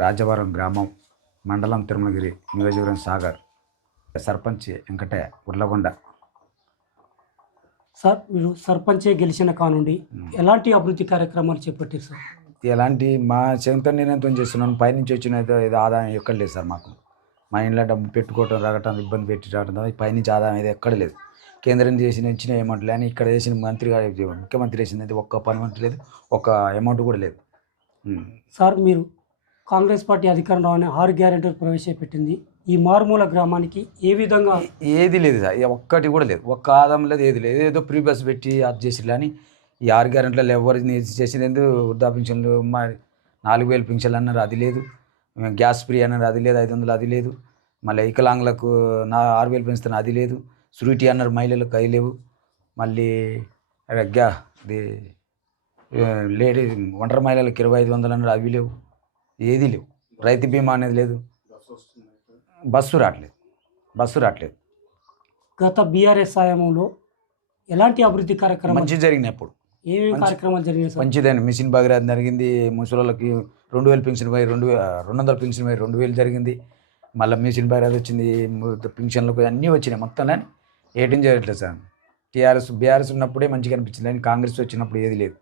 రాజవరం గ్రామం, మండలం తిరుమలగిరి, నియోజకవర్గం సాగర్. సర్పంచ్ వెంకటయ్య, ఉర్లగొండ. సార్ మీరు సర్పంచే గెలిచిన కానుండి ఎలాంటి అభివృద్ధి కార్యక్రమాలు చేపట్టారు సార్? ఎలాంటి మా సొంత నిర్ణయంతో చేస్తున్నాను. పైనుంచి వచ్చిన ఏదో ఆదాయం ఎక్కడ లేదు సార్ మాకు. మా ఇంట్లో డబ్బు పెట్టుకోవటం రావటం ఇబ్బంది పెట్టి రావడం పైనుంచి ఆదాయం అయితే ఎక్కడ లేదు. కేంద్రం చేసిన ఇచ్చిన అమౌంట్ అని ఇక్కడ చేసిన ముఖ్యమంత్రి చేసింది అయితే ఒక్క పని మంత్రి లేదు, ఒక్క అమౌంట్ కూడా లేదు. సార్ మీరు కాంగ్రెస్ పార్టీ అధికారంలో 6 గ్యారెంటీలు ప్రవేశపెట్టింది. ఈ మారుమూల గ్రామానికి ఏ విధంగా? ఏది లేదు సార్, ఒక్కటి కూడా లేదు, ఒక్క ఆదాయం లేదు, ఏది లేదు. ఏదో ప్రీ బస్ పెట్టి అది చేసి కానీ ఈ 6 గ్యారెంటీలలో ఎవరు చేసినందు వృద్ధా పింఛన్లు 4000 పింఛన్లు అన్నారు, అది లేదు. గ్యాస్ ఫ్రీ అన్నారు, అది లేదు. 500 అది లేదు. మళ్ళీ వికలాంగులకు 6000 పెంచుతున్నారు, అది లేదు. సురిటీ అన్నారు, మహిళలకు అవి లేవు. మళ్ళీ ఇది లేడీ ఒంటరి మహిళలకు 2500 అన్నారు, అవి లేవు. ఏది లేవు. రైతు బీమా అనేది లేదు. బస్సు రావట్లేదు. గత బీఆర్ఎస్ హయాంలో ఎలాంటి అభివృద్ధి కార్యక్రమాలు మంచి జరిగినాయి. అప్పుడు ఏమేమి కార్యక్రమాలు జరిగినాయి సార్? మంచిదని మిషన్ భగీరథ జరిగింది. ముసలిళ్ళకి 2000 పెన్షన్ పోయి 200 పెన్షన్ పోయి 2000 జరిగింది. మళ్ళీ మిషన్ భగీరథ వచ్చింది, పెన్షన్లకు అన్నీ వచ్చినాయి. మొత్తం కానీ ఏటీం చేయట్లేదు సార్. బీఆర్ఎస్ ఉన్నప్పుడే మంచిగా అనిపించింది, కానీ కాంగ్రెస్ వచ్చినప్పుడు ఏది లేదు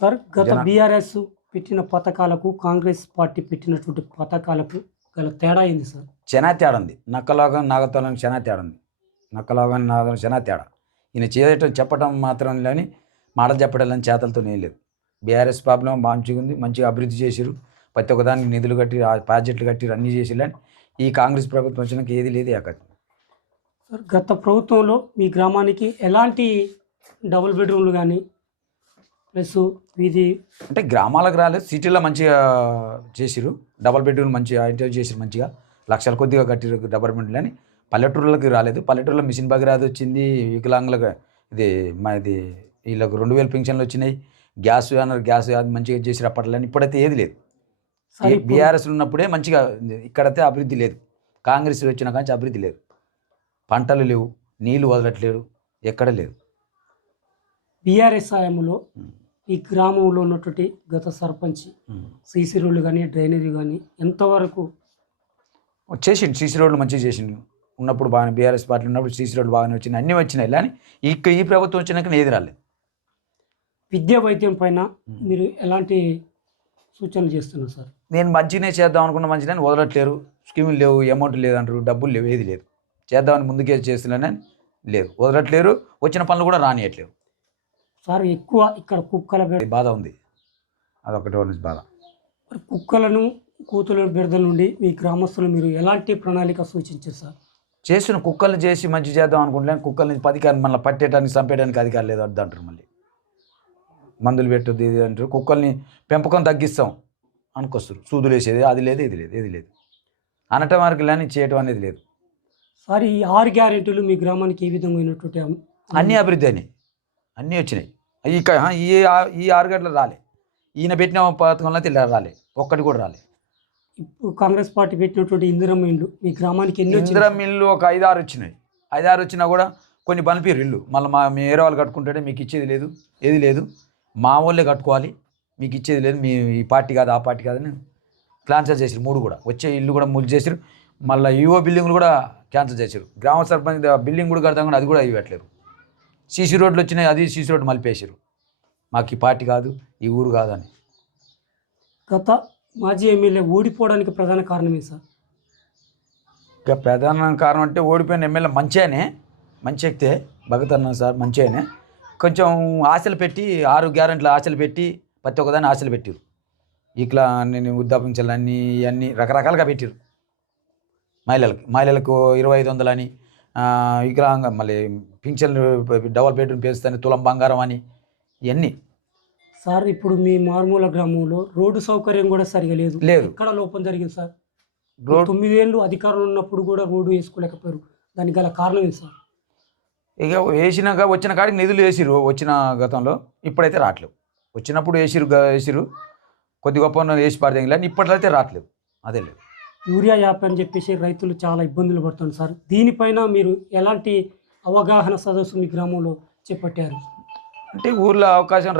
సార్. గత బీఆర్ఎస్ పెట్టిన పథకాలకు కాంగ్రెస్ పార్టీ పెట్టినటువంటి పథకాలకు గల తేడా ఏంది సార్? చాలా తేడా ఉంది. నక్కలోగం నాగతోలం చాలా తేడా ఉంది. నక్కలోగం నాగతోలం చాలా తేడా. ఈయన చెప్పటం మాత్రం కానీ మాటలు చెప్పడం చేతలతో ఏం లేదు. బీఆర్ఎస్ ప్రాబ్లం మంచిగా ఉంది, మంచిగా అభివృద్ధి చేశారు. ప్రతి ఒక్కదానికి నిధులు కట్టి ప్రాజెక్టులు కట్టి అన్నీ చేసిరు. ఈ కాంగ్రెస్ ప్రభుత్వం వచ్చినాక ఏది లేదు. సార్ గత ప్రభుత్వంలో మీ గ్రామానికి ఎలాంటి డబుల్ బెడ్రూమ్లు కానీ ప్లస్ వీధి అంటే గ్రామాలకు రాలేదు, సిటీలో మంచిగా చేసిరు. డబల్ బెడ్రూమ్ మంచిగా ఇంటర్వ్యూ చేసిరు, మంచిగా లక్షల కొద్దిగా కట్టిరు డబల్ బెడ్రూమ్లు. అని పల్లెటూరులకు రాలేదు. పల్లెటూరులో మిషన్ భగీరథ వచ్చింది. వికలాంగులకు ఇది వీళ్ళకు 2000 పింఛన్లు వచ్చినాయి. గ్యాస్ అది మంచిగా చేసిరు అప్పట్లో. ఇప్పుడైతే ఏది లేదు. బీఆర్ఎస్ ఉన్నప్పుడే మంచిగా, ఇక్కడైతే అభివృద్ధి లేదు. కాంగ్రెస్ వచ్చిన కానీ అభివృద్ధి లేదు. పంటలు లేవు, నీళ్లు వదలట్లేడు, ఎక్కడ లేదు. బీఆర్ఎస్ హయాంలో ఈ గ్రామంలో ఉన్నటువంటి గత సర్పంచ్ సీసీ రోడ్లు కానీ డ్రైనేజీ కానీ ఎంతవరకు చేసిండు? సీసీ రోడ్లు మంచిగా చేసిండు. ఉన్నప్పుడు బాగానే బీఆర్ఎస్ పార్టీ ఉన్నప్పుడు సీసీ రోడ్లు బాగానే వచ్చినాయి, అన్నీ వచ్చినాయి. కానీ ఈ ప్రభుత్వం వచ్చినాక ఏది రాలేదు. విద్యా వైద్యం పైన మీరు ఎలాంటి సూచనలు చేస్తున్నారు సార్? నేను మంచిగానే చేద్దాం అనుకున్న మంచిగా వదలట్లేరు. స్కీములు లేవు, అమౌంట్ లేదంటారు, డబ్బులు లేవు, ఏది లేదు. చేద్దామని ముందుకే చేస్తున్నానని లేదు, వదలట్లేరు. వచ్చిన పనులు కూడా రానియట్లేరు సార్. ఎక్కువ ఇక్కడ కుక్కల బాధ ఉంది, అదొకటి బాధ. కుక్కలను కూతుల బిడదల నుండి మీ గ్రామస్తులు మీరు ఎలాంటి ప్రణాళిక సూచించారు సార్? చేసిన కుక్కలు చేసి మంచి చేద్దాం అనుకుంటే కుక్కల్ని అధికారం మళ్ళీ పట్టేయడానికి చంపేయడానికి అధికారం లేదు అంటారు. మళ్ళీ మందులు పెట్టద్దు ఇది అంటారు. కుక్కల్ని పెంపకం తగ్గిస్తాం అనుకొస్తారు. సూదులు వేసేది అది లేదు, ఇది లేదు, ఏది లేదు. అనటం వరకు కానీ చేయటం అనేది లేదు సార్. ఈ 6 గ్యారెంటీలు మీ గ్రామానికి ఏ విధంగా అయినటువంటి అన్నీ అభివృద్ధి అయినాయి, అన్నీ వచ్చినాయి. ఈ 6 గంటలు రాలే. ఈయన పెట్టిన పథకంలో ఇలా రాలే, ఒక్కటి కూడా రాలే. ఇప్పుడు కాంగ్రెస్ పార్టీ పెట్టినటువంటి ఇందిరమ్మ ఇల్లు మీ గ్రామానికి ఎన్ని? ఇందిరమ్మ ఇల్లు ఒక 5-6 వచ్చినాయి. 5-6 వచ్చినా కూడా కొన్ని పనిపీరు ఇల్లు. మళ్ళీ మీ వేరే వాళ్ళు కట్టుకుంటే మీకు ఇచ్చేది లేదు, ఏది లేదు. మా వాళ్ళే కట్టుకోవాలి, మీకు ఇచ్చేది లేదు. మీ ఈ పార్టీ కాదు, ఆ పార్టీ కాదని క్యాన్సల్ చేసారు. 3 కూడా వచ్చే ఇల్లు కూడా ముళ్ళు చేసారు. మళ్ళీ యువ బిల్డింగ్లు కూడా క్యాన్సల్ చేశారు. గ్రామ సర్పంచ్ బిల్డింగ్ కూడా కడతాం కూడా అది కూడా ఇవ్వట్లేరు. సీసీ రోడ్లు వచ్చినాయి, అది సీసీ రోడ్డు మలిపేసారు. మాకు ఈ పార్టీ కాదు, ఈ ఊరు కాదని. గత మాజీ ఎమ్మెల్యే ఓడిపోవడానికి ప్రధాన కారణం ఏంటి సార్? ఇక ప్రధాన కారణం అంటే ఓడిపోయిన ఎమ్మెల్యే మంచి వ్యక్తే భగత్ అన్న సార్, మంచిగానే. కొంచెం ఆశలు పెట్టి 6 గ్యారెంటీలు ఆశలు పెట్టి ప్రతి ఒక్కదాన్ని ఆశలు పెట్టారు. ఇట్లా నేను వృద్ధాపించాలని ఇవన్నీ రకరకాలుగా పెట్టారు. మహిళలకు 2500 అని, వికలాంగ మళ్ళీ పింఛన్లు డబల్ బెడ్రూమ్ పేస్తాను, తులం బంగారం అని ఇవన్నీ. సార్ ఇప్పుడు మీ మారుమూల గ్రామంలో రోడ్డు సౌకర్యం కూడా సరిగా లేదు. ఎక్కడ లోపం జరిగింది సార్? 9 ఏళ్ళు అధికారంలో ఉన్నప్పుడు కూడా రోడ్డు వేసుకోలేకపోయారు. దానికి గల కారణం ఏంటి సార్? ఇక వచ్చిన కాడికి నిధులు వేసిరు వచ్చిన గతంలో, ఇప్పుడైతే రావట్లేవు. వచ్చినప్పుడు వేసిరు కొద్ది గొప్ప వేసి పాడదేం, ఇప్పట్లో అయితే రావట్లేవు, అదే లేదు. యూరియా యాప్ అని చెప్పేసి రైతులు చాలా ఇబ్బందులు పడుతున్నారు సార్. దీనిపైన మీరు ఎలాంటి అవగాహన సదస్సు మీ గ్రామంలో చేపట్టారు? అంటే ఊర్లో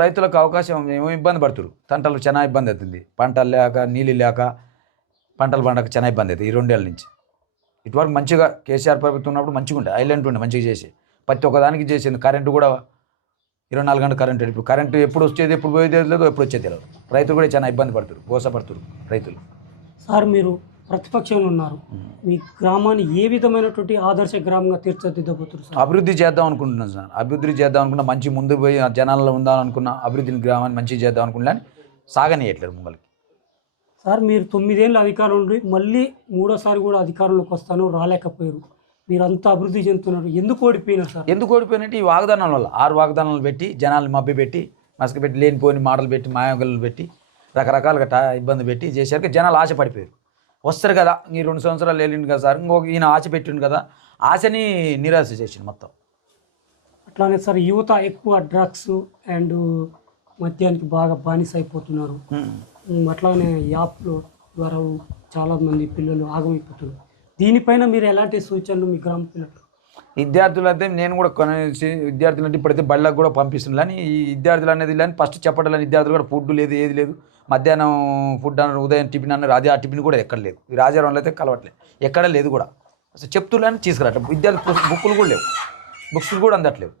రైతులకు అవకాశం ఏమో ఇబ్బంది పడుతున్నారు. పంటలు చాలా ఇబ్బంది అవుతుంది. పంటలు లేక, నీళ్ళు లేక, పంటలు పండక చాలా ఇబ్బంది అవుతుంది ఈ 2 ఏళ్ళ నుంచి. ఇటువరకు మంచిగా కేసీఆర్ ప్రభుత్వం ఉన్నప్పుడు మంచిగా ఉండే ఐలాండ్ ఉండే మంచిగా చేసి ప్రతి ఒక్కదానికి చేసింది. కరెంటు కూడా 24 గంటలు కరెంటు. ఇప్పుడు కరెంటు ఎప్పుడు వచ్చేది ఎప్పుడు పోయేది లేదు, ఎప్పుడు వచ్చేది లేదు. రైతులు కూడా చాలా ఇబ్బంది పడుతున్నారు, మోసపడుతున్నారు రైతులు. సార్ మీరు ప్రతిపక్షంలో ఉన్నారు, మీ గ్రామాన్ని ఏ విధమైనటువంటి ఆదర్శ గ్రామంగా తీర్చిదిద్దబోతున్నారు సార్? అభివృద్ధి చేద్దాం అనుకుంటున్నాను సార్. అభివృద్ధి చేద్దాం అనుకున్నా, మంచి ముందు పోయి జనాల్లో ఉందాం అనుకున్నా, అభివృద్ధిని గ్రామాన్ని మంచిగా చేద్దాం అనుకున్నా సాగనీయట్లేదు ముంగలకి. సార్ మీరు 9 ఏళ్ళు అధికారం ఉండి మళ్ళీ 3వ సారి కూడా అధికారంలోకి వస్తాను రాలేకపోయారు. మీరంతా అభివృద్ధి చెందుతున్నారు, ఎందుకు ఓడిపోయినారు సార్? ఎందుకు ఓడిపోయినట్టు ఈ వాగ్దానాల వల్ల 6 వాగ్దానాలు పెట్టి జనాలు మభ్య పెట్టి మసక పెట్టి లేనిపోని మాటలు పెట్టి మాయగలు పెట్టి రకరకాలుగా ఇబ్బంది పెట్టి చేశారు. జనాలు ఆశ పడిపోయారు. వస్తారు కదా ఈ 2 సంవత్సరాలు వెళ్ళిండు కదా సార్, ఇంకొక ఈయన ఆశ పెట్టిండు కదా, ఆశని నిరాశ చేసిండు మొత్తం. అట్లానే సార్ యువత ఎక్కువ డ్రగ్స్ అండ్ మద్యానికి బాగా బానిస అయిపోతున్నారు. అట్లానే యాప్లు ద్వారా చాలామంది పిల్లలు ఆగమైపోతున్నారు. దీనిపైన మీరు ఎలాంటి సూచనలు మీ గ్రామ పిల్లలు? విద్యార్థులు అయితే నేను కూడా కొనేసి విద్యార్థులు అంటే ఇప్పుడైతే బళ్ళకు కూడా పంపిస్తున్నాను. కానీ ఈ విద్యార్థులు అనేది కానీ ఫస్ట్ చెప్పడం విద్యార్థులు కూడా ఫుడ్ లేదు, ఏది లేదు. మధ్యాహ్నం ఫుడ్ అన్నారు, ఉదయం టిఫిన్ అన్నారు, అది ఆ టిఫిన్ కూడా ఎక్కడ లేదు. ఈ రాజారావులో అయితే కలవట్లేదు, ఎక్కడ లేదు కూడా. అసలు చెప్తులని తీసుకురావట్లేదు. విద్యార్థులు బుక్కులు కూడా లేవు, బుక్స్ కూడా అందట్లేవు.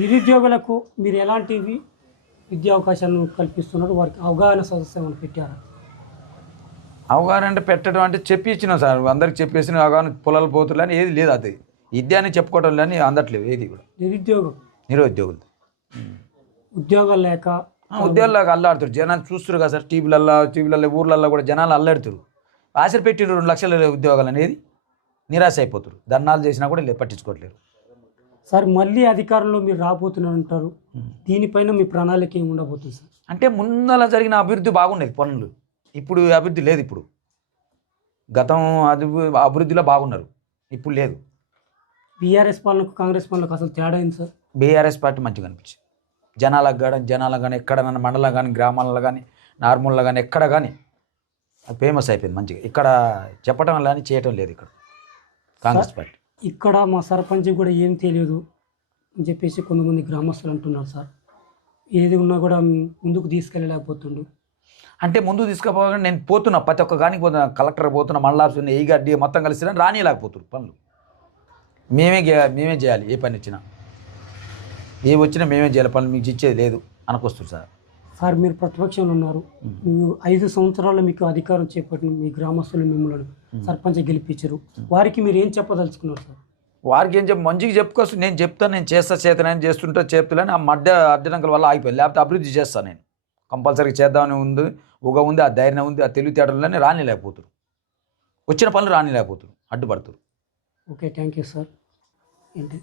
నిరుద్యోగులకు మీరు ఎలాంటివి విద్యా అవకాశాలను కల్పిస్తున్నారు? వారికి అవగాహన సదస్సు ఏమైనా పెట్టారా? అవగాహన అంటే పెట్టడం అంటే చెప్పి ఇచ్చినాం సార్, అందరికి చెప్పేసిన అవగాహన పొలాలు పోతులు అని ఏది లేదు. అది విద్యాన్ని చెప్పుకోవడం లేని అందట్లేవు ఏది కూడా. నిరుద్యోగులు ఉద్యోగాలు లేక ఉద్యోగాలకు అల్లాడుతారు జనాలు, చూస్తారు కదా సార్ టీవీలలో ఊర్లలో కూడా జనాలు అల్లాడుతారు. ఆశలు పెట్టి 2 లక్షల ఉద్యోగాలు అనేది నిరాశ అయిపోతారు. ధర్నాలు చేసినా కూడా లేదు, పట్టించుకోవట్లేదు. సార్ మళ్ళీ అధికారంలో మీరు రాబోతున్నారు అంటారు, దీనిపైన మీ ప్రణాళిక ఏమి ఉండబోతుంది సార్? అంటే ముందల జరిగిన అభివృద్ధి బాగున్నది పనులు, ఇప్పుడు అభివృద్ధి లేదు. ఇప్పుడు గతం అభివృద్ధిలో బాగున్నారు, ఇప్పుడు లేదు. బీఆర్ఎస్ పాలనకు కాంగ్రెస్ పాలనకు అసలు తేడా ఏంటి సార్? బీఆర్ఎస్ పార్టీ మంచిగా అనిపించింది జనాలకు కానీ ఎక్కడైనా మండలం కానీ గ్రామాలలో కానీ నార్మల్లో కానీ ఎక్కడ కానీ అది ఫేమస్ అయిపోయింది మంచిగా. ఇక్కడ చెప్పడం వల్ల అని చేయటం లేదు ఇక్కడ కాంగ్రెస్ పార్టీ. ఇక్కడ మా సర్పంచ్ కూడా ఏం తెలియదు అని చెప్పేసి కొంతమంది గ్రామస్తులు అంటున్నారు సార్. ఏది ఉన్నా కూడా ముందుకు తీసుకెళ్ళలేకపోతుండు. అంటే ముందుకు తీసుకుపోగా నేను పోతున్నా, ప్రతి ఒక్క కానీ పోతున్నా, కలెక్టర్ పోతున్నా, మండల ఆఫీస్ ఏ గడ్డి మొత్తం కలిసి రానిలేకపోతున్నారు పనులు. మేమే చేయాలి, ఏ పని ఇచ్చినా ఏ వచ్చినా మేమే చేయాలి, పనులు మీకు ఇచ్చేది లేదు అనకొస్తుంది సార్. సార్ మీరు ప్రతిపక్షంలో ఉన్నారు, 5 సంవత్సరాలు మీకు అధికారం చేపట్టిన మీ గ్రామస్తులు మిమ్మల్ని సర్పంచ్ గెలిపించారు, వారికి మీరు ఏం చెప్పదలుచుకున్నారు సార్? వారికి ఏం మంచిగా చెప్పుకోవచ్చు. నేను చెప్తాను, నేను చేతనని చేస్తుంటే చెప్తానని ఆ అడ్డంకుల వల్ల ఆగిపోయింది. లేకపోతే అభివృద్ధి చేస్తాను నేను, కంపల్సరీగా చేద్దామని ఉంది, ఉంది, ఆ ధైర్యం ఉంది, ఆ తెలివితేటలోనే రానిలేకపోతారు, వచ్చిన పనులు రానిలేకపోతారు, అడ్డుపడుతారు. Okay, thank you sir. ఏంటి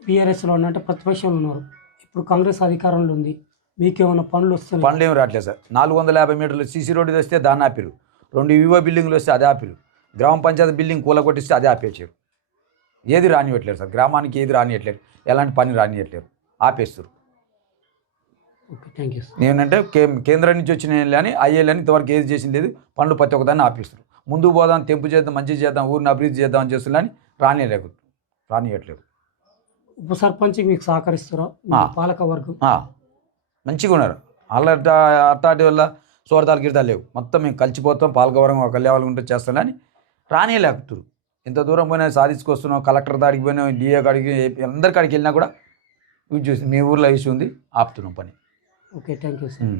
బీఆర్ఎస్లో ఉన్నట్టు ప్రతిపక్షంలో ఉన్నారు, ఇప్పుడు కాంగ్రెస్ అధికారంలో ఉంది, మీకేమైనా పనులు వస్తున్నాయి? పనులు ఏమి రావట్లేదు సార్. 450 మీటర్లు సీసీ రోడ్డు వస్తే దాన్ని ఆపిరు, 2 వివో బిల్డింగ్లు వస్తే అదే ఆపిరు, గ్రామ పంచాయతీ బిల్డింగ్ కూలగొట్టిస్తే అదే ఆపేసారు. ఏది రానివ్వట్లేదు సార్, గ్రామానికి ఏది రానియట్లేదు, ఎలాంటి పని రానియట్లేదు, ఆపేస్తారు. Okay, thank you sir. నేనంటే కేంద్రం నుంచి వచ్చిన అని అయ్యేళ్ళని ఇంతవరకు ఏది చేసింది లేదు. పనులు ప్రతి ఒక్కదాన్ని ఆపేస్తారు. ముందుకు పోదాం, తెంపు చేద్దాం, మంచిగా చేద్దాం, ఊరిని అభివృద్ధి చేద్దాం అని చేస్తున్నారని రానియట్లేదు. ఉప సర్పంచ్ మీకు సహకరిస్తారా? పాలక వర్గం మంచిగా ఉన్నారు. అట్టాటి వల్ల సోరతాలు గిడతాలు లేవు, మొత్తం మేము కలిసిపోతాం, పాలకవర్గం కళ్యాణాలు ఉంటే చేస్తానని రానియలేకపోతారు. ఎంత దూరం పోయినా సాధించుకొస్తున్నాం, కలెక్టర్ దాడికి పోయినా, డిఏ కాడికి, అందరి కాడికి వెళ్ళినా కూడా యూజ్ చేసి మీ ఊర్లో ఇష్యూ ఉంది, ఆపుతున్నాం పని. Okay, thank you sir.